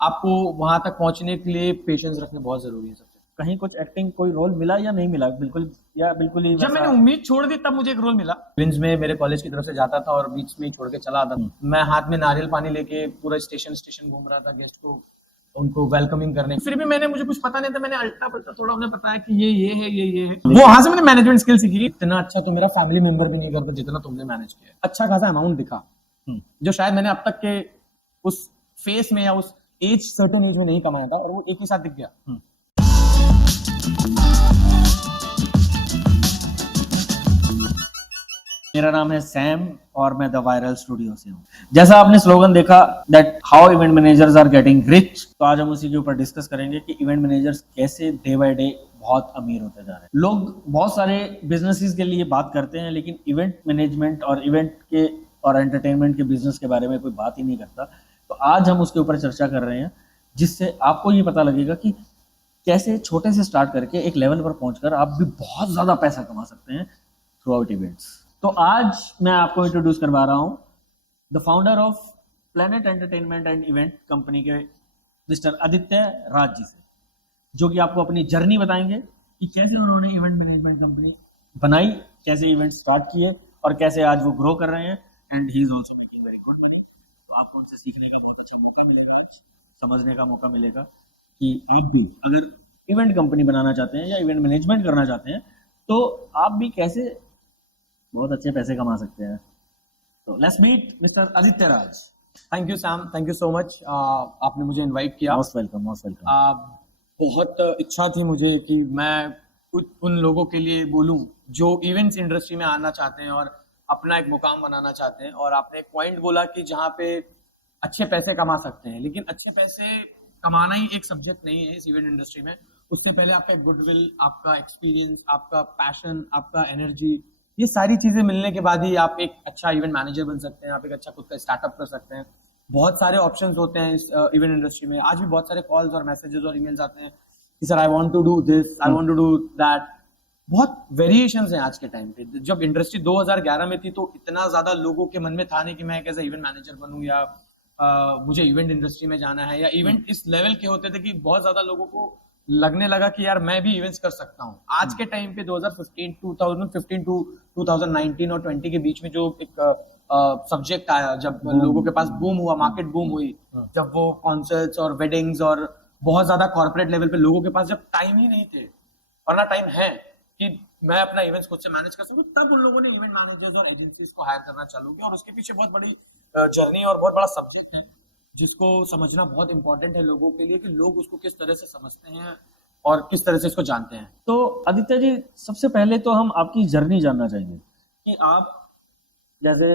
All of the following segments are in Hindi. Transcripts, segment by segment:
आपको वहां तक पहुंचने के लिए पेशेंस रखने बहुत जरूरी है। सबसे कहीं कुछ एक्टिंग कोई रोल मिला या नहीं मिला, बिल्कुल या बिल्कुल ही जब मैंने उम्मीद छोड़ दी तब मुझे एक रोल मिला। विंस में मेरे कॉलेज की तरफ से जाता था और बीच में ही छोड़ के चला आता। मैं हाथ में नारियल पानी लेके पूरा स्टेशन स्टेशन घूम रहा था गेस्ट को, उनको वेलकमिंग करने। फिर भी मुझे कुछ पता नहीं था, मैंने अल्टा पल्टा थोड़ा उन्हें बताया कि ये है ये है। वो वहां से मैंने मैनेजमेंट स्किल सीखी। इतना अच्छा तो मेरा फैमिली मेंबर भी नहीं करता जितना तुमने मैनेज किया। अच्छा खासा अमाउंट दिखा जो शायद मैंने अब तक के उस फेस में या उस एज सर्टेन एज में नहीं कमाया था, और वो एक ही साथ दिख गया। मेरा नाम है सैम और मैं द वायरल स्टूडियो से हूँ। जैसा आपने स्लोगन देखा that how event managers are getting rich, तो आज हम उसी के ऊपर डिस्कस करेंगे कि इवेंट मैनेजर्स कैसे डे बाय डे बहुत अमीर होते जा रहे हैं। लोग बहुत सारे बिजनेसेस के लिए बात करते हैं, लेकिन इवेंट मैनेजमेंट और इवेंट के और एंटरटेनमेंट के बिजनेस के बारे में कोई बात ही नहीं करता। तो आज हम उसके ऊपर चर्चा कर रहे हैं, जिससे आपको ये पता लगेगा कि कैसे छोटे से स्टार्ट करके एक लेवल पर पहुंचकर आप भी बहुत ज्यादा पैसा कमा सकते हैं थ्रू आउट इवेंट्स। तो आज मैं आपको इंट्रोड्यूस करवा रहा हूं the founder of planet entertainment and event company के मिस्टर आदित्य राज जी से, जो कि आपको अपनी जर्नी बताएंगे कि कैसे उन्होंने इवेंट मैनेजमेंट कंपनी बनाई, कैसे इवेंट स्टार्ट किए और कैसे आज वो ग्रो कर रहे हैं। And he is also making very good money. तो आपको उनसे सीखने का बहुत अच्छा मौका मिलेगा, समझने का मौका मिलेगा कि आप भी अगर इवेंट कंपनी बनाना चाहते हैं या इवेंट मैनेजमेंट करना चाहते हैं तो आप भी कैसे बहुत अच्छे पैसे कमा सकते हैं। तो let's meet mister Aditya Raj. Thank you Sam, thank you so much. आपने मुझे इनवाइट किया। Most welcome, most welcome. बहुत इच्छा थी मुझे कि मैं उन लोगों के लिए बोलूं जो इवेंट्स इंडस्ट्री में आना चाहते हैं और अपना एक मुकाम बनाना चाहते हैं। और आपने एक पॉइंट बोला कि जहाँ पे अच्छे पैसे कमा सकते हैं, लेकिन अच्छे पैसे कमाना ही एक सब्जेक्ट नहीं है इस इवेंट इंडस्ट्री में। उससे पहले आपका गुडविल, आपका एक्सपीरियंस, आपका पैशन, आपका एनर्जी, ये सारी चीजें मिलने के बाद ही आप एक अच्छा इवेंट मैनेजर बन सकते हैं, आप एक अच्छा खुद का स्टार्टअप कर सकते हैं। बहुत सारे ऑप्शंस होते हैं इस इवेंट इंडस्ट्री में। आज भी बहुत सारे कॉल्स और मैसेजेस और ईमेल्स आते हैं कि sir I want to do this, I want to do that. बहुत वेरिएशंस हैं आज के टाइम पे। जब इंडस्ट्री 2011 में थी तो इतना ज्यादा लोगों के मन में था नहीं कि मैं कैसे इवेंट मैनेजर बनूं या मुझे इवेंट इंडस्ट्री में जाना है, या इवेंट इस लेवल के होते थे कि बहुत ज्यादा लोगों को लगने लगा कि यार मैं भी इवेंट्स कर सकता हूँ। आज के टाइम पे 2015 टू 2019 और 20 के बीच में जो एक सब्जेक्ट आया, जब लोगों के पास बूम हुआ, मार्केट बूम हुई, जब वो कॉन्सर्ट्स और वेडिंग्स और बहुत ज्यादा कॉर्पोरेट लेवल पे लोगों के पास जब टाइम ही नहीं थे और ना टाइम है कि मैं अपना इवेंट्स खुद से मैनेज कर सकूं, तब उन लोगों ने इवेंट मैनेजर्स और एजेंसीज को हायर करना चालू किया। और उसके पीछे बहुत बड़ी जर्नी और बहुत बड़ा सब्जेक्ट है जिसको समझना बहुत इंपॉर्टेंट है लोगों के लिए, कि लोग उसको किस तरह से समझते हैं और किस तरह से इसको जानते हैं। तो आदित्य जी, सबसे पहले तो हम आपकी जर्नी जानना चाहेंगे कि आप, जैसे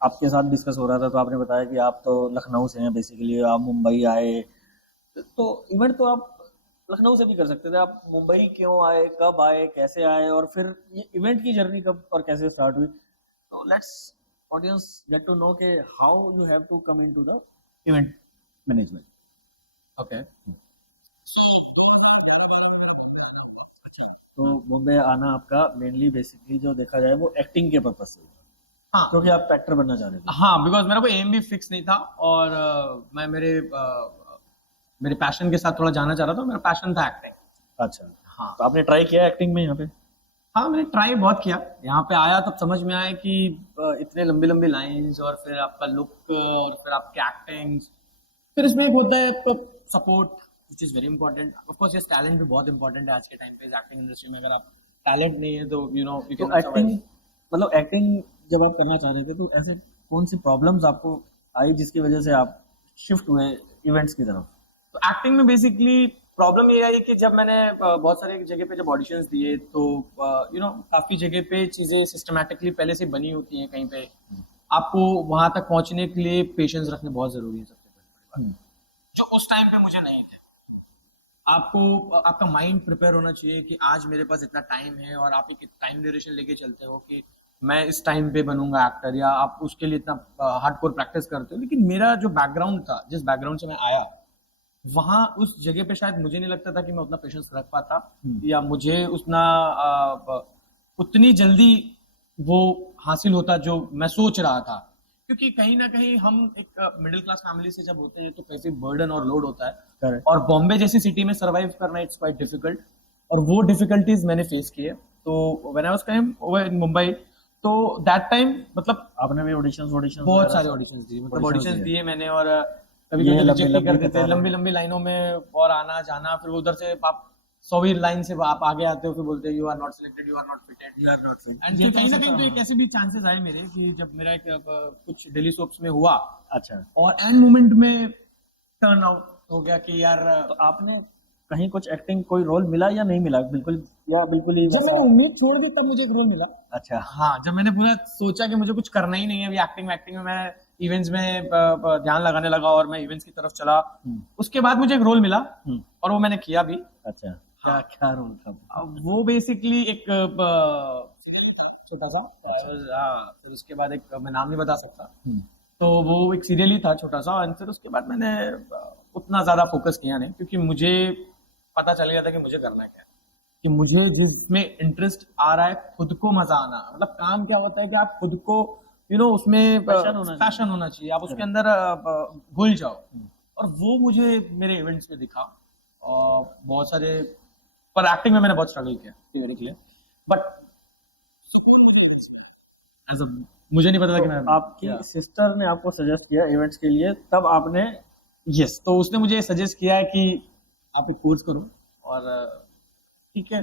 आपके साथ डिस्कस हो रहा था तो आपने बताया कि आप तो लखनऊ से हैं, बेसिकली आप मुंबई आए। तो इवेंट तो आप लखनऊ से भी कर सकते थे, आप मुंबई क्यों आए, कब आए, कैसे आए, और फिर ये इवेंट की जर्नी कब और कैसे स्टार्ट हुई? तो let's audience get to know के how you have to come into the event management. Okay. तो बॉम्बे आना आपका मेनली बेसिकली जो देखा जाए वो एक्टिंग के पर्पज से, हाँ, क्योंकि आप एक्टर बनना चाह रहे थे। हाँ, बिकॉज मेरा कोई एम भी फिक्स नहीं था और मैं मेरे पैशन के साथ थोड़ा जाना चाह रहा था। मेरा पैशन था एक्टिंग। अच्छा, हाँ, तो आपने ट्राई किया एक्टिंग में यहाँ पे? हाँ, मैंने ट्राई बहुत किया। यहाँ पे आया तब समझ में आया कि इतने लंबी लंबी लाइंस और फिर आपका लुक और फिर आपके एक्टिंग, फिर इसमें एक होता है support which is very important. Of course yes, talent भी बहुत इंपॉर्टेंट है आज के टाइम पे एक्टिंग इंडस्ट्री में। अगर आप टैलेंट नहीं है तो यू तो एक्टिंग, मतलब एक्टिंग जब आप करना चाह रहे थे तो ऐसे कौन सी प्रॉब्लम्स आपको आई जिसकी वजह से आप शिफ्ट हुए इवेंट्स की तरफ? तो एक्टिंग में बेसिकली प्रॉब्लम ये आई कि जब मैंने बहुत सारे जगह पे जब ऑडिशंस दिए तो काफी जगह पे चीजें सिस्टमैटिकली पहले से बनी होती हैं। कहीं पे आपको वहां तक पहुंचने के लिए पेशेंस रखने बहुत जरूरी है, सबसे पहले बात, जो उस टाइम पे मुझे नहीं थे। आपको आपका माइंड प्रिपेयर होना चाहिए कि आज मेरे पास इतना टाइम है, और आप एक टाइम ड्यूरेशन लेके चलते हो कि मैं इस टाइम पे बनूंगा एक्टर, या आप उसके लिए इतना हार्डकोर प्रैक्टिस करते हो। लेकिन मेरा जो बैकग्राउंड था, जिस बैकग्राउंड से मैं आया, वहां उस जगह पे शायद मुझे नहीं लगता था कि मैं उतना पेशेंस रख पाता, या मुझे उतनी जल्दी वो हासिल होता जो मैं सोच रहा था। क्योंकि कहीं ना कहीं हम एक मिडिल क्लास फैमिली से जब होते हैं तो काफी बर्डन और लोड होता है, Correct. और बॉम्बे जैसी सिटी में सरवाइव करना इट्स क्वाइट डिफिकल्ट, और वो डिफिकल्टीज मैंने फेस किए। तो when I was coming over in Mumbai, तो दैट टाइम मतलब आपने भी ऑडिशंस बहुत सारे ऑडिशंस दिए, मतलब auditions ऑडिशंस दिए। दिए मैंने, और कभी ये कभी लंबी- रिजेक्ट लंबी कर देते, कतारें। लंबी लंबी लाइनों में और आना जाना, फिर उधर से आप 100वीं लाइन से आप आगे आते हो, फिर बोलते हैं you are not selected, you are not fitted. You are not fit. And फिर कहीं ना कहीं तो एक ऐसे भी चांसेस आए मेरे कि जब मेरा एक कुछ डेली सोप्स में हुआ, अच्छा, और एंड मोमेंट में टर्न आउट हो गया कि यार तो आपने कहीं कुछ एक्टिंग कोई रोल मिला या नहीं मिला, बिल्कुल या बिल्कुल ही जब मैंने उम्मीद छोड़ दी तब मुझे एक रोल मिला। अच्छा, हाँ, जब मैंने पूरा सोचा कि मुझे कुछ करना ही नहीं है अभी एक्टिंग में, मैं इवेंट्स में ध्यान लगाने लगा और मैं इवेंट्स की तरफ चला। उसके बाद मुझे एक रोल मिला और वो मैंने किया भी। अच्छा, क्या क्या रोल था? अब वो बेसिकली एक serial था, छोटा सा। हाँ, फिर उसके बाद एक मैं नाम नहीं बता सकता, तो वो एक सीरियल ही था छोटा सा, और फिर उसके बाद मैंने उतना ज्यादा फोकस किया नहीं, क्योंकि मुझे पता चल गया था कि मुझे करना क्या है, कि मुझे जिसमें इंटरेस्ट आ रहा है, खुद को मजा आना, मतलब काम क्या होता है कि आप खुद को उसमें पैशन होना चाहिए, आप उसके अंदर घुल जाओ, और वो मुझे मेरे इवेंट्स में दिखा। और बहुत सारे, पर एक्टिंग में मैंने बहुत स्ट्रगल किया, वेरी क्लियर, बट मुझे नहीं पता था कि मैं आपकी सिस्टर ने आपको सजेस्ट किया इवेंट्स के लिए, तब आपने यस, तो उसने मुझे सजेस्ट किया है कि आप एक कोर्स करो, और ठीक है,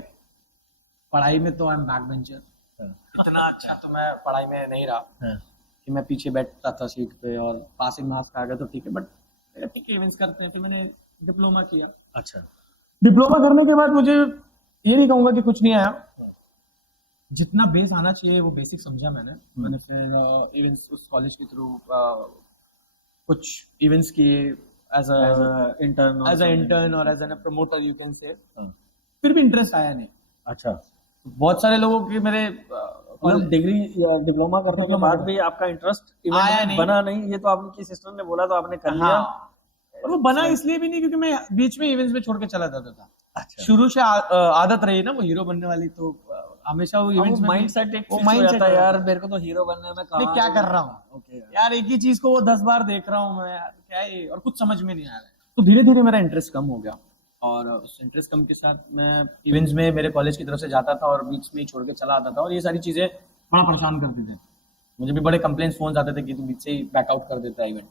पढ़ाई में तो आई एम बैक बेंचर, इतना अच्छा तो मैं पढ़ाई में नहीं रहा कि मैं पीछे बैठता था सीट पे और पासिंग मार्क्स आ गए तो ठीक है, बट ठीक है इवेंट्स करते हैं। फिर मैंने डिप्लोमा किया। अच्छा, डिप्लोमा करने के बाद मुझे ये नहीं कहूंगा कि कुछ नहीं आया, जितना बेस आना चाहिए वो बेसिक समझा मैंने फिर इवेंट्स उस कॉलेज के थ्रू कुछ इवेंट्स किए एज अ इंटर्न और as an promoter, you can say. फिर भी इंटरेस्ट आया नहीं। अच्छा, बहुत सारे लोगों के मेरे डिग्री डिप्लोमा करने के बाद भी आपका इंटरेस्ट आया नहीं, बना नहीं, ये तो आपकी सिस्टर ने बोला तो आपने कर लिया। और वो बना इसलिए भी नहीं क्योंकि मैं बीच में इवेंट्स में छोड़ के चला जाता था। अच्छा, शुरू से आदत रही ना वो हीरो बनने वाली, तो हमेशा वो इवेंट्स में माइंडसेट एक वो फिक्स हो mindset जाता है, हो यार जाता है। मेरे को तो हीरो बनना है, मैं मैं कहाँ क्या से- कर रहा हूँ ओके यार, एक ही चीज को वो 10 बार देख रहा हूँ मैं, यार क्या है, और कुछ समझ में नहीं आ रहा है। तो धीरे धीरे मेरा इंटरेस्ट कम हो गया, और उस इंटरेस्ट कम के साथ मैं इवेंट्स में मेरे कॉलेज की तरफ से जाता था और बीच में ही छोड़ के चला आता था, और ये सारी चीजें बड़ा परेशान करती थी मुझे भी। बड़े कंप्लेंट्स फोन आते थे कि तू बीच से ही बैकआउट कर देता है इवेंट।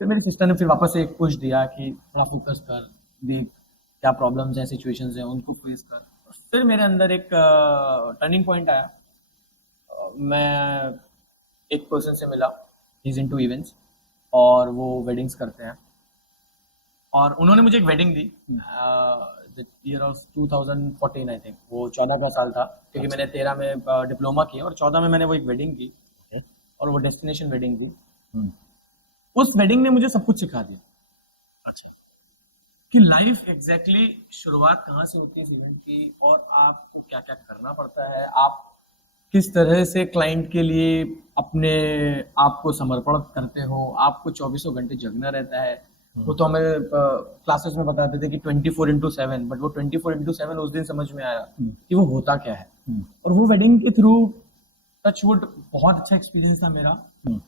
फिर मेरी सिस्टर ने फिर वापस से एक पुश दिया कि थोड़ा फोकस कर, देख क्या प्रॉब्लम्स हैं, सिचुएशंस हैं, उनको फेस कर। फिर मेरे अंदर एक टर्निंग पॉइंट आया। मैं एक पर्सन से मिला, ही इज इनटू इवेंट्स, और वो वेडिंग्स करते हैं, और उन्होंने मुझे एक wedding the year of 2014 I think. वो 14 का साल था, क्योंकि मैंने 13 में डिप्लोमा किया और 14 में मैंने वो एक वेडिंग की, और वो डेस्टिनेशन वेडिंग थी। उस वेडिंग ने मुझे सब कुछ सिखा दिया। अच्छा, कि लाइफ एग्जैक्टली शुरुआत कहाँ से होती है इस इवेंट की, और आपको क्या क्या करना पड़ता है, आप किस तरह से क्लाइंट के लिए अपने आप को समर्पण करते हो, आपको 24 घंटे जगना रहता है। वो तो हमें क्लासेस में बताते थे कि 24/7, बट वो 24/7 उस दिन समझ में आया कि वो होता क्या है। और वो वेडिंग के थ्रू टचवुड बहुत अच्छा एक्सपीरियंस था मेरा।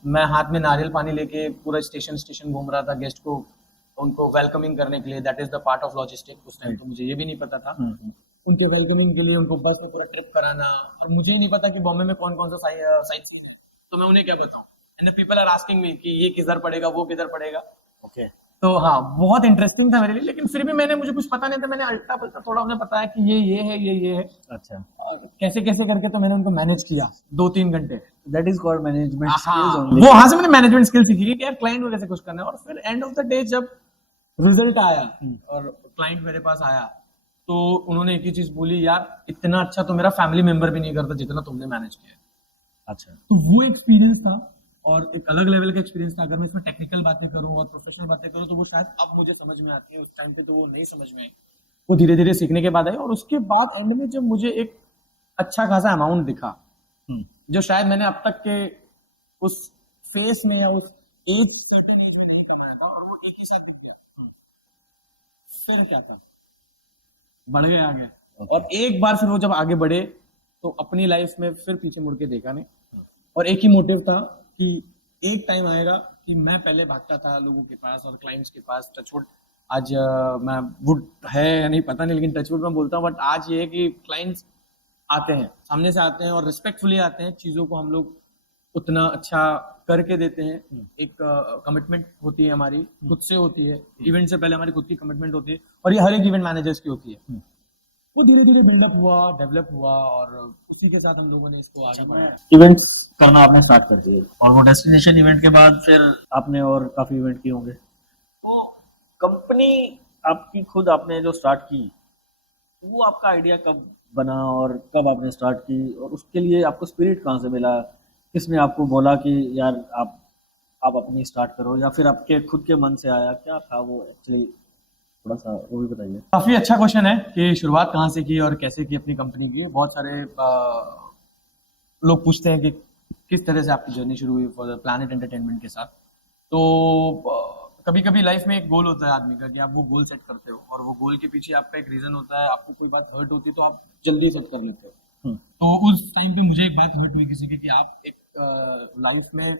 मैं हाथ में नारियल पानी लेके पूरा स्टेशन घूम रहा था गेस्ट को, उनको वेलकमिंग करने के लिए। That is the part of logistic. उस टाइम तो मुझे ये भी नहीं पता था। उनको वेलकमिंग के लिए उनको बस में पूरा ट्रिप कराना, और मुझे ही नहीं पता कि बॉम्बे में कौन कौन सा साइट, तो मैं उन्हें क्या बताऊं। And the people are asking me कि ये किधर पड़ेगा, वो किधर पड़ेगा। ओके, तो हाँ, बहुत इंटरेस्टिंग था मेरे लिए, लेकिन फिर भी मुझे कुछ पता नहीं था। मैंने अल्टा पल्टा थोड़ा उन्हें बताया कि ये है, ये है। अच्छा, कैसे कैसे करके तो मैंने उनको मैनेज किया 2-3 घंटे। दैट इज कॉल्ड मैनेजमेंट हाँ, स्किल्स ओनली। वो वहां से मैंने मैनेजमेंट स्किल सीखी कि यार क्लाइंट को कैसे कुछ करना है। और फिर एंड ऑफ द डे जब रिजल्ट आया और क्लाइंट मेरे पास आया, तो उन्होंने एक ही चीज बोली, यार इतना अच्छा तो मेरा फैमिली मेंबर भी नहीं करता जितना तुमने मैनेज किया। अच्छा, तो वो एक्सपीरियंस था, और एक अलग लेवल का एक्सपीरियंस था। अगर मैं इसमें टेक्निकल बातें करूं और प्रोफेशनल बातें करूं तो वो शायद अब मुझे समझ में आती है, उस टाइम पे तो वो नहीं समझ में आई। वो धीरे धीरे सीखने के बाद आई, और उसके बाद एंड में जब मुझे एक अच्छा खासा अमाउंट दिखा, जो शायद मैंने अब तक के उस फेस में या उस एज में नहीं कमाया था, और वो एक ही साथ दिख गया। फिर क्या था, बढ़ गए आगे। और एक बार फिर वो जब आगे बढ़े तो अपनी लाइफ में फिर पीछे मुड़ के देखा नहीं, और एक ही मोटिव था कि एक टाइम आएगा कि मैं पहले भागता था लोगों के पास और क्लाइंट्स के पास, टचवुड आज मैं वुड है या नहीं पता नहीं, लेकिन टचवुड मैं बोलता हूँ, बट आज ये है कि क्लाइंट्स आते हैं, सामने से आते हैं और रिस्पेक्टफुली आते हैं, चीज़ों को हम लोग उतना अच्छा करके देते हैं। एक कमिटमेंट होती है हमारी, खुद से होती है, इवेंट से पहले हमारी खुद की कमिटमेंट होती है, और ये हर एक इवेंट मैनेजर्स की होती है। वो धीरे धीरे बिल्डअप हुआ, डेवलप हुआ, और उसी के साथ हम लोगों ने इसको आगे बढ़ाया। इवेंट्स करना आपने स्टार्ट कर दिए और वो डेस्टिनेशन इवेंट के बाद फिर आपने और काफी इवेंट किए होंगे, तो कंपनी आपकी खुद आपने जो स्टार्ट की, वो आपका आइडिया कब बना और कब आपने स्टार्ट की, और उसके लिए आपको स्पिरिट कहाँ से मिला, किसने आपको बोला कि यार आप अपनी स्टार्ट करो, या फिर आपके खुद के मन से आया, क्या था वो एक्चुअली, थोड़ा सा वो भी बताइए। काफी अच्छा क्वेश्चन है कि शुरुआत कहाँ से की और कैसे की अपनी कंपनी की। बहुत सारे लोग पूछते हैं कि किस तरह से आपकी जर्नी शुरू हुई फॉर द प्लैनेट एंटरटेनमेंट के साथ। तो कभी कभी लाइफ में एक गोल होता है आदमी का कि आप वो गोल सेट करते हो, और वो गोल के पीछे आपका एक रीजन होता है, आपको कोई बात हर्ट होती है तो आप जल्दी सेट कर लेते हो। तो उस टाइम पे मुझे एक बात हर्ट हुई किसी की, कि आप एक लाइफ में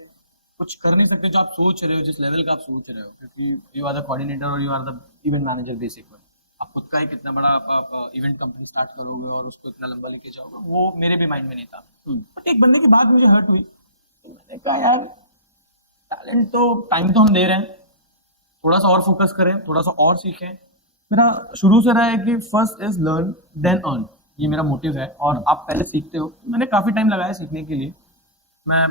कुछ कर नहीं सकते जो आप सोच रहे हो, जिस लेवल का आप सोच रहे हो, क्योंकि यू आर द कोऑर्डिनेटर और you are the event manager basic में। आप खुद का एक इतना बड़ा इवेंट कंपनी स्टार्ट करोगे और उसको इतना लंबा लेके जाओगे, वो मेरे भी माइंड में नहीं था। बट एक बंदे की बात मुझे हर्ट हुई, मैंने कहा यार टैलेंट तो, टाइम तो हम दे रहे हैं, थोड़ा सा और फोकस करें, थोड़ा सा और सीखें। मेरा शुरू से रहा है कि first is learn then earn, ये मेरा मोटिव है, और आप पहले सीखते हो। मैंने काफी टाइम लगाया सीखने के लिए। मैं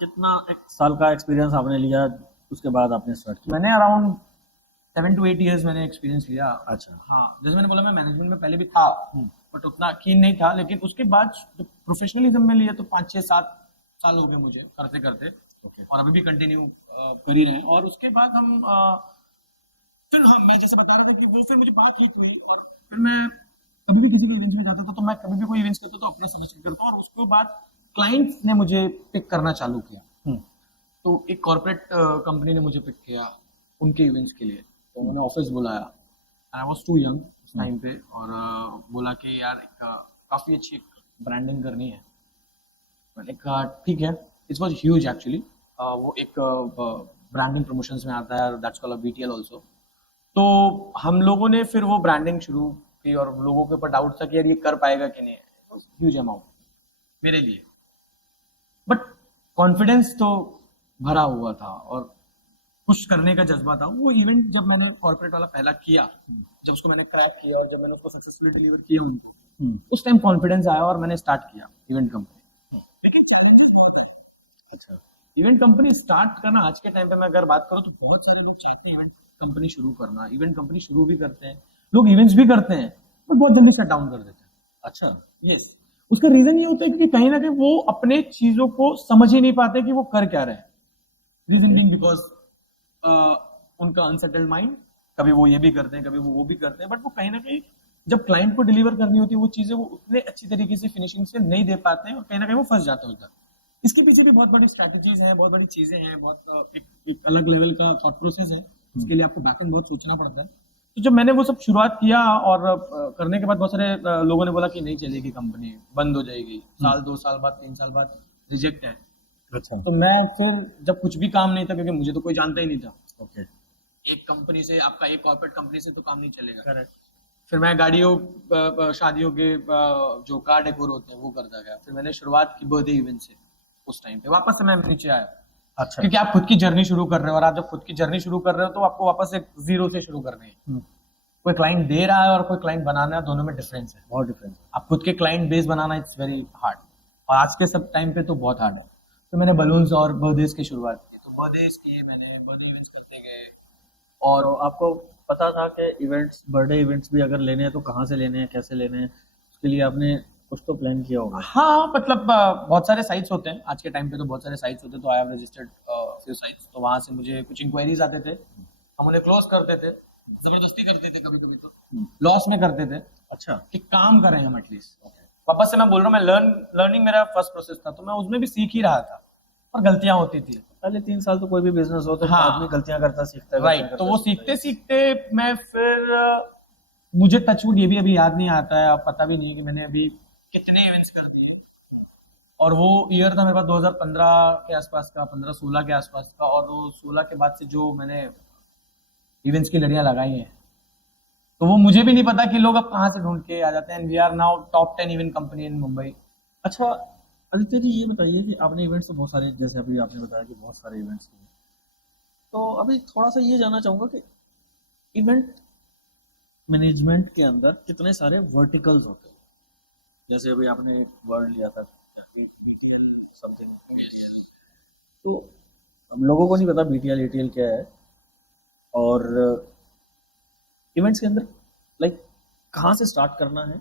कितना एक साल का एक्सपीरियंस आपने लिया उसके बाद आपने स्टार्ट किया? मैंने अराउंड 7 to 8 ईयर्स मैंने एक्सपीरियंस लिया। अच्छा। हाँ, जैसे मैंने बोला मैं मैनेजमेंट में पहले भी था, बट उतना कीन नहीं था, लेकिन उसके बाद प्रोफेशनलिज्म में लिया तो 5-6-7 साल हो गए मुझे करते करते। और अभी भी कंटिन्यू कर ही रहे हैं। और उसके बाद फिर हम, मैं जैसे बता रहा था कि वो फिर मुझे बात क्लिक हुई, और फिर मैं कभी भी किसी के इवेंट्स में जाता था, तो मैं कभी भी कोई इवेंट्स करता तो अपने समझ के करता, और उसके बाद क्लाइंट्स ने मुझे पिक करना चालू किया। तो एक कॉर्पोरेट कंपनी ने मुझे पिक किया उनके इवेंट्स के लिए, तो उन्होंने ऑफिस बुलाया। आई वाज टू यंग उस टाइम पे, और बोला कि यार काफी अच्छी ब्रांडिंग करनी है। मैंने कहा ठीक है। It was huge actually. वो एक ब्रांडिंग प्रमोशंस में आता है, दैट्स कॉल्ड बीटीएल आल्सो। तो हम लोगों ने फिर वो ब्रांडिंग शुरू की, और लोगों के ऊपर डाउट था कि यार ये कर पाएगा कि नहीं। ह्यूज अमाउंट मेरे लिए, बट कॉन्फिडेंस तो भरा हुआ था और पुश करने का जज्बा था। वो इवेंट जब मैंने कॉर्पोरेट वाला पहला किया, जब उसको मैंने क्रैक किया और जब मैंने उसको सक्सेसफुली डिलीवर किया उनको, उस टाइम कॉन्फिडेंस आया और मैंने स्टार्ट किया इवेंट कंपनी। अच्छा। इवेंट कंपनी स्टार्ट करना आज के टाइम पे मैं अगर बात करूं तो बहुत सारे लोग चाहते हैं इवेंट कंपनी शुरू करना, इवेंट कंपनी शुरू भी करते हैं, लोग इवेंट्स भी करते हैं, बट बहुत जल्दी शट डाउन कर देते हैं। अच्छा। यस, उसका रीजन ये होता है कि कहीं ना कहीं वो अपने चीजों को समझ ही नहीं पाते कि वो कर क्या रहे हैं। रीजन बीइंग बिकॉज उनका अनसेटल्ड माइंड, कभी वो ये भी करते हैं, कभी वो भी करते हैं, बट वो कहीं ना कहीं जब क्लाइंट को डिलीवर करनी होती है वो चीजें, वो उतने अच्छी तरीके से फिनिशिंग से नहीं दे पाते हैं, और कहीं ना कहीं वो फंस जाते हैं उधर। इसके पीछे भी बहुत बड़ी स्ट्रैटेजीज हैं, बहुत बड़ी चीजें हैं, बहुत एक अलग लेवल का थॉट प्रोसेस है। इसके लिए आपको बैक एंड बहुत सोचना पड़ता है। तो जब मैंने वो सब शुरुआत किया और करने के बाद बहुत सारे लोगों ने बोला कि नहीं चलेगी कंपनी, बंद हो जाएगी, साल 2 साल बाद 3 साल बाद रिजेक्ट है। अच्छा। तो मैं फिर जब कुछ भी काम नहीं था, क्योंकि मुझे तो कोई जानता ही नहीं था, ओके। एक कंपनी से, आपका एक कॉर्पोरेट कंपनी से तो काम नहीं चलेगा। करेक्ट। फिर मैं गाड़ियों शादियों के जो कार डेकोर होते हैं वो करता गया। फिर मैंने शुरुआत की बर्थडे इवेंट से। उस टाइम पे वापस से मैं नीचे आया। अच्छा। क्योंकि आप खुद की जर्नी शुरू कर रहे हो, और आप जब खुद की जर्नी शुरू कर रहे हो तो आपको वापस से जीरो से शुरू करनी है। कोई क्लाइंट दे रहा है और कोई क्लाइंट बनाना है, दोनों में डिफरेंस है, बहुत डिफरेंस है। आप खुद के client base banana it's very hard, और आज के सब टाइम पे तो बहुत हार्ड है। तो मैंने बलून्स और बर्थडेज की शुरुआत की, तो बर्थडेज किए मैंने, बर्थडे इवेंट्स करते गए। और आपको पता था कि इवेंट्स, बर्थडे इवेंट्स भी अगर लेने हैं तो कहाँ से लेने हैं, कैसे लेने हैं, उसके लिए आपने कुछ तो प्लान किया होगा? हाँ, मतलब बहुत सारे साइट्स होते हैं आज के टाइम पे, तो बहुत सारे साइट्स होते हैं। तो I have registered few sites, तो वहां से मुझे कुछ इंक्वायरीज आते थे, हम उन्हें क्लोज करते थे, जबरदस्ती करते थे, कभी कभी तो लॉस में करते थे। अच्छा। कि काम करें हम एटलीस्ट। वापस से मैं बोल रहा हूँ, मैं लर्निंग मेरा फर्स्ट प्रोसेस था, तो मैं उसमें भी सीख ही रहा था, और गलतियां होती थी। पहले 3 साल तो कोई भी बिजनेस हो तो हाँ, आदमी गलतियां करता सीखता है। राइट। तो वो सीखते सीखते मैं फिर मुझे टचवुड ये भी अभी याद नहीं आता है, अब पता भी नहीं है कि मैंने अभी कितने इवेंट्स कर दिए, और वो ईयर था मेरे पास 2015 के आसपास का, 15-16 के आसपास का, और वो 16 के बाद से जो मैंने इवेंट्स की लड़ियां लगाई हैं, तो वो मुझे भी नहीं पता कि लोग अब कहाँ से ढूंढ के आ जाते हैं। We are now top 10 event company in Mumbai. अच्छा आदित्य जी, ये बताइए कि आपने इवेंट्स तो बहुत सारे, जैसे अभी आपने बताया कि बहुत सारे इवेंट्स किए, तो अभी थोड़ा सा ये जानना चाहूंगा कि इवेंट मैनेजमेंट के अंदर कितने सारे वर्टिकल्स होते हैं। जैसे अभी आपने एक वर्ड लिया था BTL समथिंग, तो हम लोगों को नहीं पता BTL ATL क्या है, और इवेंट्स के अंदर लाइक कहाँ से स्टार्ट करना है।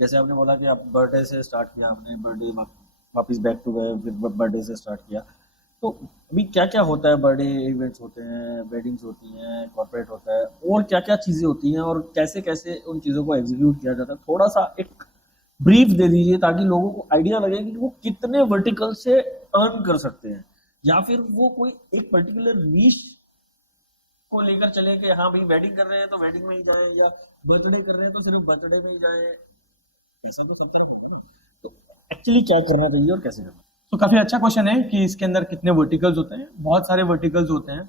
जैसे आपने बोला कि आप बर्थडे से स्टार्ट किया, आपने बर्थडे वापस बैक टू गए, फिर बर्थडे से स्टार्ट किया, तो अभी क्या क्या होता है, बर्थडे इवेंट्स होते हैं, वेडिंग्स होती हैं, कॉर्पोरेट होता है, और क्या क्या चीज़ें होती हैं, और कैसे कैसे उन चीज़ों को एग्जीक्यूट किया जाता है। थोड़ा सा एक ब्रीफ दे दीजिए ताकि लोगों को आइडिया लगे कि वो कितने वर्टिकल से अर्न कर सकते हैं, या फिर वो कोई एक पर्टिकुलर नीश को लेकर चले कि हाँ भाई वेडिंग कर रहे हैं तो वेडिंग में ही जाए, या बर्थडे कर रहे हैं तो सिर्फ बर्थडे में ही जाए, किसी भी फंक्शन। तो एक्चुअली क्या करना चाहिए और कैसे करना। तो काफी अच्छा क्वेश्चन है कि इसके अंदर कितने वर्टिकल्स होते हैं। बहुत सारे वर्टिकल्स होते हैं।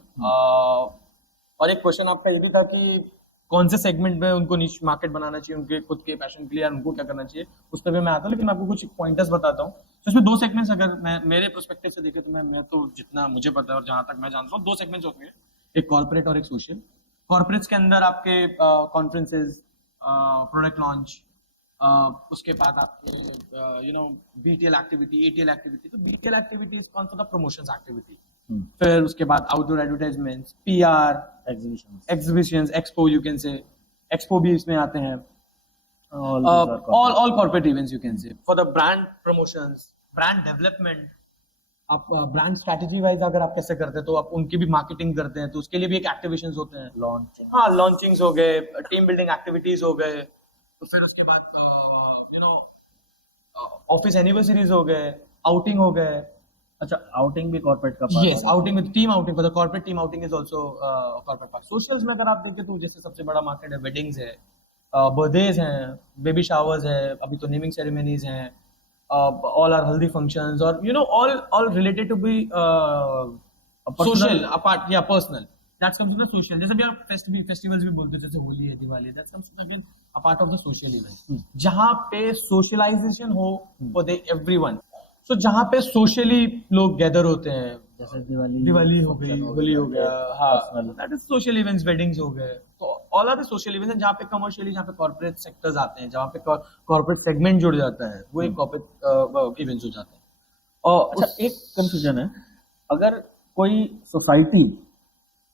और एक क्वेश्चन आपका ये भी था कि कौन से सेगमेंट में उनको निश मार्केट बनाना चाहिए, उनके खुद के पैशन के लिए, और उनको क्या करना चाहिए, उस पर भी मैं आता हूँ। लेकिन मैं आपको कुछ पॉइंटर्स बताता हूँ। तो इसमें दो सेगमेंट्स, अगर मैं मेरे पर्सपेक्टिव से देखे तो मैं तो जितना मुझे पता है और जहां तक मैं जानता हूँ, दो सेगमेंट्स होते हैं, एक कॉर्पोरेट और एक सोशल। कॉर्पोरेट्स के अंदर आपके कॉन्फ्रेंसेज, प्रोडक्ट लॉन्च, उसके बाद आपके BTL एक्टिविटी, ATL एक्टिविटी। तो BTL एक्टिविटी इज कौन सा, प्रमोशंस एक्टिविटी। फिर उसके बाद outdoor advertisements, PR, exhibitions, expo, you can से एक्सपो भी इसमें आते हैं। all corporate events, you can say. For the brand promotions, brand development, आप ब्रांड स्ट्रेटेजी वाइज अगर आप कैसे करते हैं, तो आप उनकी भी मार्केटिंग करते हैं, तो उसके लिए भी एक एक्टिवेशंस होते हैं। लॉन्चिंग, हाँ, लॉन्चिंग्स हो गए, टीम बिल्डिंग एक्टिविटीज हो गए, तो फिर उसके बाद ऑफिस एनिवर्सरीज हो गए, आउटिंग हो गए। अच्छा, आउटिंग भी कॉर्पोरेट का part yes, outing with team outing, for the corporate team outing is also corporate part. Socials में अगर आप देखें तो जैसे सबसे बड़ा मार्केट है, वेडिंग्स है, बर्थडेज हैं, बेबी शावर्स है, अभी तो नेमिंग सेरेमनीज हैं, all our healthy functions, or all related to be social, apart, yeah, personal, that comes to the social. जैसे भी आप festivals भी बोलते हो, जैसे होली है, Diwali, that comes again a part of the social event, जहाँ पे socialization हो for the everyone। So जहाँ पे socially लोग गैदर होते हैं, जैसे दिवाली हो गई, होली हो गया, हाँ, that is social events, weddings हो गए। तो all are the social events जहाँ पे commercially, जहाँ पे corporate sectors आते हैं, जहाँ पे corporate segment जुड़ जाता है, वो एक corporate events हो जाते हैं। और अच्छा, एक कंफ्यूजन है, अगर कोई सोसाइटी,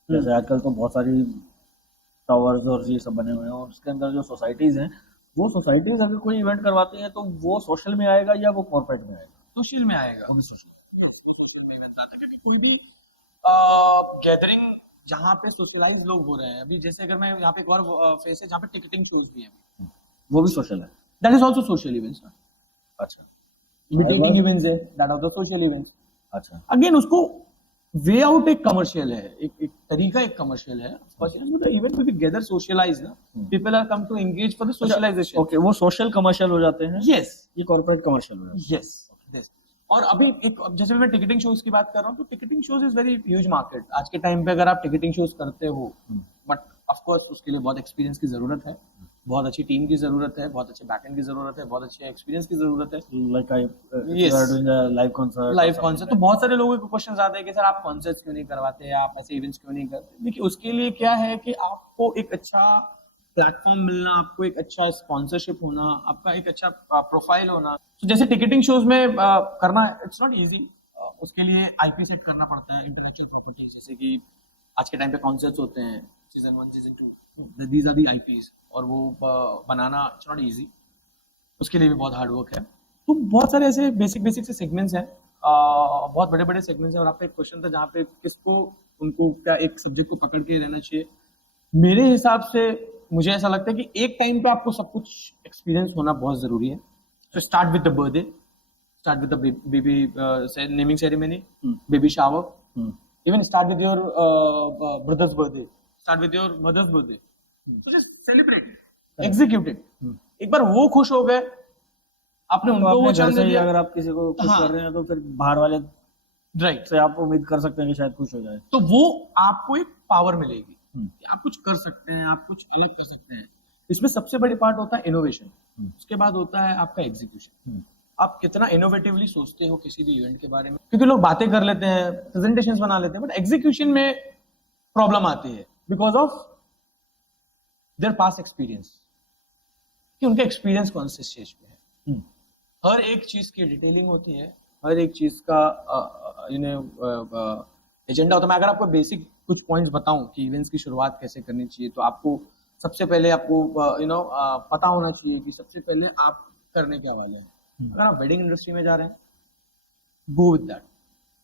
जैसे आजकल तो बहुत सारी टावर्स और ये सब बने हुए हैं, और उसके अंदर जो सोसाइटीज हैं, वो सोसाइटीज अगर कोई इवेंट करवाती हैं तो वो सोशल में आएगा या वो कॉर्पोरेट में आएगा? सोशल में आएगा। वो भी सोशल में इवेंट्स आते हैं, क्योंकि कोई भी गैदरिंग जहाँ पे सोशलाइज लोग हो रहे हैं। अभी जैसे अगर मैं यहाँ पे एक और फेस है जहाँ पे टिकटिंग शोज भी है, वो भी सोशल है। That is also social events. अच्छा, मीटिंग इवेंट्स है, that are the social events. अच्छा, अगेन उसको वे आउट एक कमर्शियल है, एक तरीका एक कमर्शियल है। The event will be gather socialize ना, people are come to engage for the socialization. Okay, वो सोशल कमर्शियल हो जाते हैं। यस, ये कॉर्पोरेट कमर्शियल हो जाते हैं। यस। और अभी एक, जैसे मैं टिकटिंग शोज की बात कर रहा हूँ, तो ticketing shows is very huge market आज के टाइम पे। अगर आप टिकटिंग शोज करते हो, बट ऑफ कोर्स उसके लिए बहुत एक्सपीरियंस की जरूरत है, बहुत अच्छी टीम की जरूरत है, बहुत अच्छे बैकएंड की जरूरत है, बहुत अच्छे एक्सपीरियंस की जरूरत है। लाइक लाइव कॉन्सर्ट, तो बहुत सारे लोगों को क्वेश्चन आते हैं कि सर आप कॉन्सर्ट्स क्यों नहीं करवाते, आप ऐसे इवेंट्स क्यों नहीं करते। देखिए, उसके लिए क्या है कि आपको एक अच्छा प्लेटफॉर्म मिलना, आपको एक अच्छा स्पॉन्सरशिप होना, आपका एक अच्छा प्रोफाइल होना। तो जैसे टिकटिंग शोज में करना इट्स नॉट इजी। उसके लिए IP सेट करना पड़ता है, इंटेलेक्चुअल प्रॉपर्टीज, जैसे कि आज के टाइम पे कॉन्सर्ट्स होते हैं, season 1, season 2, these are the IPs, और वो बनाना इट्स नॉट इजी। उसके लिए भी बहुत हार्ड वर्क है। तो बहुत सारे ऐसे बेसिक से सेगमेंट्स हैं, बहुत बड़े बड़े सेगमेंट्स हैं। और आपका एक क्वेश्चन था जहाँ पे किसको, उनको क्या एक सब्जेक्ट को पकड़ के रहना चाहिए। मेरे हिसाब से मुझे ऐसा लगता है कि एक टाइम पे आपको सब कुछ एक्सपीरियंस होना बहुत जरूरी है। So start with the birthday, start with the baby naming ceremony, baby shower, even start with your brother's birthday, start with your mother's birthday. So just celebrate it, execute it. एक बार वो खुश हो गए आपने तो उनको अपने वो घर चांस से ही दिया। अगर आप किसी को खुश हाँ। कर रहे हैं तो फिर बाहर वाले राइट, से आप उम्मीद कर सकते हैं कि शायद खुश हो जाए। तो वो आपको एक पावर मिलेगी हम्म। कि आप कुछ कर सकते हैं, आप कुछ अलग कर सकते हैं। इसमें सबसे बड़ी पार्ट होता है इनोवेशन, उसके बाद होता है आपका एग्जीक्यूशन। आप कितना इनोवेटिवली सोचते हो किसी भी इवेंट के बारे में, क्योंकि लोग बातें कर लेते हैं, प्रेजेंटेशंस बना लेते हैं, बट एग्जीक्यूशन में प्रॉब्लम आती है because of their past experience, कि उनका एक्सपीरियंस कौन से स्टेज पे है। हर एक चीज की डिटेलिंग होती है, हर एक चीज का एजेंडा होता है। मैं अगर आपको बेसिक कुछ पॉइंट्स बताऊं कि इवेंट्स की शुरुआत कैसे करनी चाहिए, तो आपको सबसे पहले आपको पता होना चाहिए कि सबसे पहले आप करने क्या वाले हैं। अगर आप वेडिंग इंडस्ट्री में जा रहे हैं, गो विद दैट,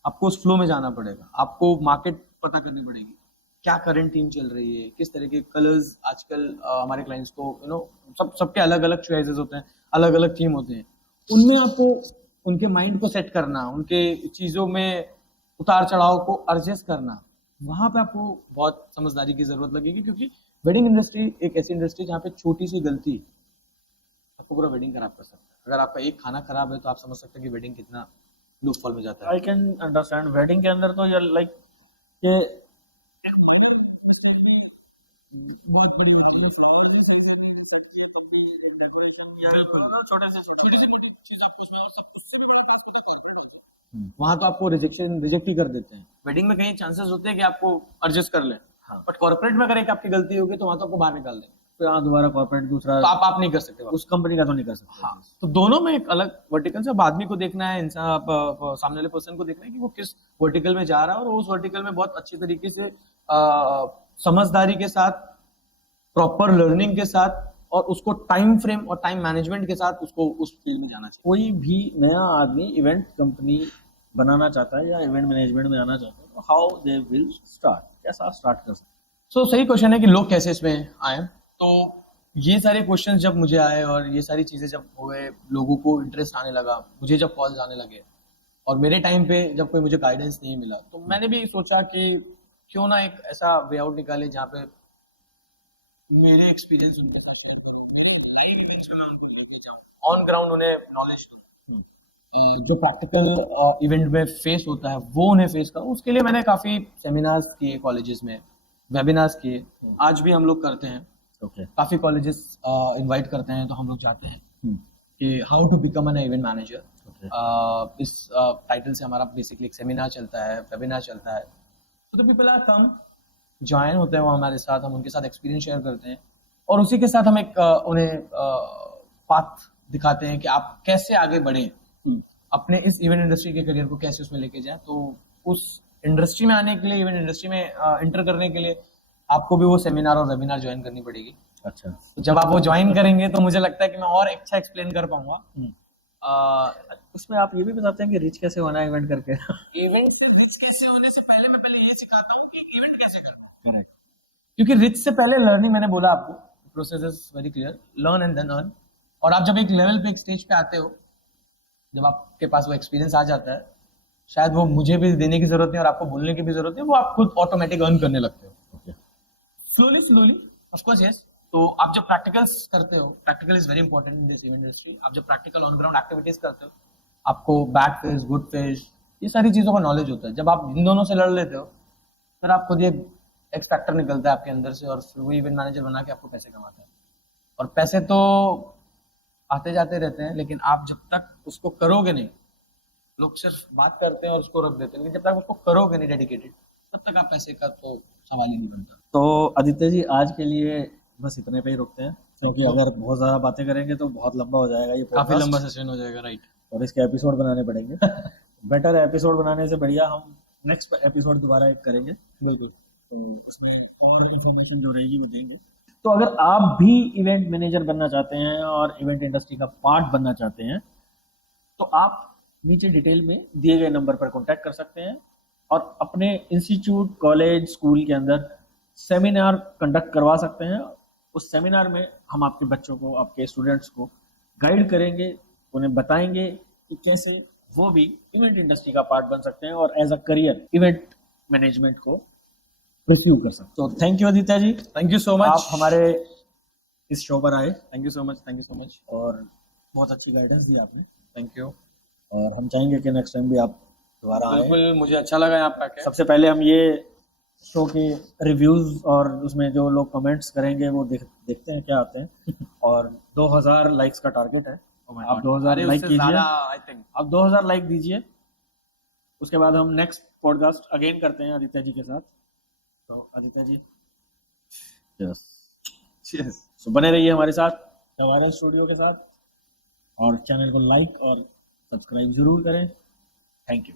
आपको उस फ्लो में जाना पड़ेगा, आपको मार्केट पता करनी पड़ेगी, क्या करंट थीम चल रही है, किस तरह के कलर्स आजकल हमारे क्लाइंट्स को सबके अलग अलग चॉइसेस होते हैं, अलग अलग थीम होते हैं, उनमें आपको उनके माइंड को सेट करना, उनके चीजों में उतार चढ़ाव को एडजस्ट करना, वहां पे आपको बहुत समझदारी की जरूरत लगेगी, क्योंकि वेडिंग इंडस्ट्री एक ऐसी इंडस्ट्री जहाँ पे छोटी सी गलती आपको पूरा वेडिंग खराब कर सकता है। अगर आपका एक खाना खराब है तो आप समझ सकते हैं कि वेडिंग कितना लूप फॉल में जाता है। आई कैन अंडरस्टैंड, वेडिंग के अंदर तो ये लाइक ये बहुत बड़ी वहां तो आपको रिजेक्ट ही कर देते हैं। वेडिंग में कई चांसेस होते हैं कि आपको एडजस्ट कर लें, हाँ। बट कॉर्पोरेट में अगर एक आपकी गलती होगी तो वहां तो आपको बाहर निकाल देंगे, फिर दोबारा कॉर्पोरेट दूसरा तो आप नहीं कर सकते उस कंपनी का तो नहीं कर सकते। हाँ, तो दोनों में एक अलग वर्टिकल से अब आदमी को देखना है, इंसान सामने वाले पर्सन को देखना है कि वो किस वर्टिकल में जा रहा है, और उस वर्टिकल में बहुत अच्छी तरीके से समझदारी के साथ, प्रॉपर लर्निंग के साथ, और उसको टाइम फ्रेम और टाइम मैनेजमेंट के साथ उसको उस फील्ड में जाना चाहिए। कोई भी नया आदमी इवेंट कंपनी बनाना चाहता है या इवेंट मैनेजमेंट में आना चाहता है, तो हाउ दे विल स्टार्ट, कैसा स्टार्ट कर सकते हैं? सो सही क्वेश्चन है कि लोग कैसे इसमें आए। तो ये सारे क्वेश्चंस जब मुझे आए और ये सारी चीजें जब हुए, लोगों को इंटरेस्ट आने लगा, मुझे जब कॉल्स आने लगे, और मेरे टाइम पे जब कोई मुझे गाइडेंस नहीं मिला, तो मैंने भी सोचा कि क्यों ना एक ऐसा वे आउट निकाले जहाँ पे मेरे एक्सपीरियंस उनको शेयर करूं, लाइव इवेंट्स में मैं उनको लेके जाऊं, ऑन ग्राउंड उन्हें नॉलेज दूं, जो प्रैक्टिकल इवेंट में फेस होता है वो उन्हें फेस करूं। उसके लिए मैंने काफी सेमिनार्स किए कॉलेजेस में, वेबिनार्स किए, आज भी हम लोग करते हैं। ओके, काफी कॉलेजेस इनवाइट करते हैं तो हम लोग जाते हैं कि how to become an event manager. इस टाइटल से हमारा बेसिकली एक सेमिनार चलता है, वेबिनार चलता है, तो पीपल आर कम, ज्वाइन होते हैं वो हमारे साथ, हम उनके साथ एक्सपीरियंस शेयर करते हैं, और उसी के साथ हम एक उन्हें पाथ दिखाते हैं कि आप कैसे आगे बढ़ें, अपने इस इवेंट इंडस्ट्री के करियर को कैसे उसमें लेके जाएं। तो उस इंडस्ट्री में आने के लिए, इवेंट इंडस्ट्री में एंटर करने के लिए आपको भी वो सेमिनार और वेबिनार ज्वाइन करनी पड़ेगी। अच्छा, तो जब आप वो ज्वाइन करेंगे तो मुझे लगता है कि मैं और अच्छा एक्सप्लेन कर पाऊंगा। उसमें आप ये भी बताते हैं कि रिच कैसे होना है इवेंट करके। इवेंट से रिच कैसे होने से पहले मैं पहले ये सिखाता हूँ कि इवेंट कैसे करना, क्योंकि रिच से पहले लर्निंग, मैंने बोला आपको process is very clear, learn and then earn. और आप जब एक लेवल पे, एक स्टेज पे आते हो, जब आपके पास वो एक्सपीरियंस आ जाता है, शायद वो मुझे भी देने की जरूरत नहीं और आपको बोलने की भी जरूरत नहीं, वो आप खुद ऑटोमेटिक अर्न करने लगते हो, स्लोली ऑफ कोर्स। यस, तो आप जब प्रैक्टिकल्स करते हो, practical is very important in this event industry. आप जब प्रैक्टिकल ऑन ग्राउंड एक्टिविटीज करते हो, आपको बैड फेज, गुड फेज, ये सारी चीजों का नॉलेज होता है। जब आप इन दोनों से लड़ लेते हो, फिर आप खुद ये एक फैक्टर निकलता है आपके अंदर से, और फिर वो इवेंट मैनेजर बना के आपको पैसे कमाता है। और पैसे तो आते जाते रहते हैं, लेकिन आप जब तक उसको करोगे नहीं, लोग सिर्फ बात करते हैं और उसको रख देते हैं, लेकिन जब तक उसको करोगे नहीं डेडिकेटेड, तब तक आप पैसे का तो सवाल ही नहीं बनता। तो आदित्य जी, आज के लिए बस इतने पे ही रुकते हैं, क्योंकि अगर बहुत ज्यादा बातें करेंगे तो बहुत लंबा हो जाएगा ये काफी podcast, लंबा सेशन हो जाएगा, राइट। और इसके एपिसोड बनाने पड़ेंगे। बेटर एपिसोड बनाने से बढ़िया हम नेक्स्ट एपिसोड दोबारा एक करेंगे, बिल्कुल। तो उसमें और इन्फॉर्मेशन जो रहेगी वो देंगे। तो अगर आप भी इवेंट मैनेजर बनना चाहते हैं और इवेंट इंडस्ट्री का पार्ट बनना चाहते हैं, तो आप नीचे डिटेल में दिए गए नंबर पर कांटेक्ट कर सकते हैं और अपने इंस्टीट्यूट, कॉलेज, स्कूल के अंदर सेमिनार कंडक्ट करवा सकते हैं। उस सेमिनार में हम आपके बच्चों को, आपके स्टूडेंट्स को गाइड करेंगे, उन्हें बताएंगे कि कैसे वो भी इवेंट इंडस्ट्री का पार्ट बन सकते हैं और as a career event management को परस्यू कर सकते हैं। तो thank you Aditya ji, thank you so much, आप हमारे इस शो पर आए। Thank you so much, thank you so much. और बहुत अच्छी गाइडेंस दी आपने, थैंक यू। और हम चाहेंगे कि नेक्स्ट टाइम भी आप दोबारा आए। बिल्कुल, मुझे अच्छा लगा यहाँ पे आके। सबसे पहले हम ये शो के रिव्यूज और उसमें जो लोग कमेंट्स करेंगे वो देखते हैं क्या आते हैं। और 2000 लाइक्स का टारगेट है, आप 2000 अरे लाइक उससे ज्यादा कीजिए, आई थिंक। आप 2000 लाइक दीजिए, उसके बाद हम नेक्स्ट पॉडकास्ट अगेन करते हैं आदित्य जी के साथ। तो आदित्य जी चीयर्स। सो बने रहिए हमारे साथ द वायरल स्टूडियो के साथ, और चैनल को लाइक और सब्सक्राइब जरूर करें। Thank you.